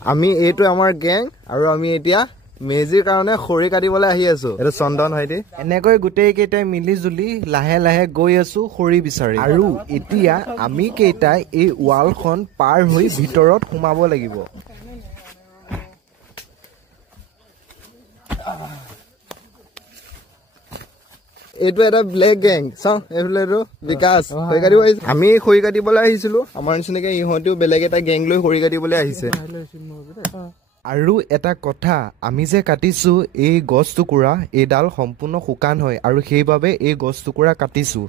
আমি এইটো আমাৰ গেং আৰু আমি এতিয়া মেজিৰ কাৰণে খৰি কাটিবলৈ আহি আছো এইটো চন্দন ভাইটি এনেকৈ গোটেই কেইটাই মিলি জুলি লাহে লাহে গৈ আছো খৰি বিচাৰি আৰু এতিয়া আমি কেইটাই এই ৱালখন পাৰ হৈ ভিতৰত সোমাব লাগিব এইটো এটা ব্লেক গেং চাও এইফালেটো বিকাশ খৰি কাটিব আহিছে আমি খৰি কাটিবলৈ আহিছিলো আমাৰ নিচিনাকে ইহঁতেও বেলেগ এটা গেং লৈ খৰি কাটিবলৈ আহিছে আৰু এটা কথা আমি যে কাটিছো এই গছ টুকুৰা এইডাল সম্পূৰ্ণ শুকান হয় আৰু সেইবাবে এই গছ টুকুৰা কাটিছো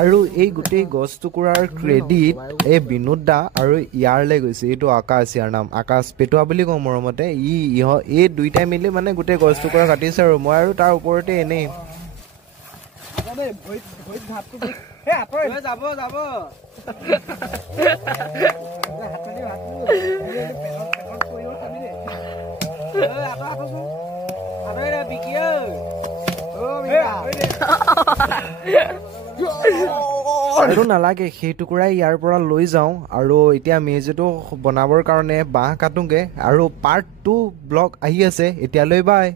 আৰু এই গোটেই গছ টুকুৰাৰ ক্ৰেডিট এই বিনোদ দা আৰু ইয়াৰলৈ গৈছে এইটো আকাশ ইয়াৰ নাম আকাশ পেটুৱা বুলি কওঁ মৰমতে এই দুইটাই মিলি মানে গোটেই গছ টুকুৰা কাটিছে আৰু মই আৰু তাৰ ওপৰতে এনেই আৰু নালাগে সেই টুকুৰাই ইয়াৰ পৰা লৈ যাওঁ আৰু এতিয়া মেজিটো বনাবৰ কাৰণে বাঁহ কাটোগে আৰু পাৰ্ট 2 ব্লগ আহি আছে এতিয়ালৈ বাই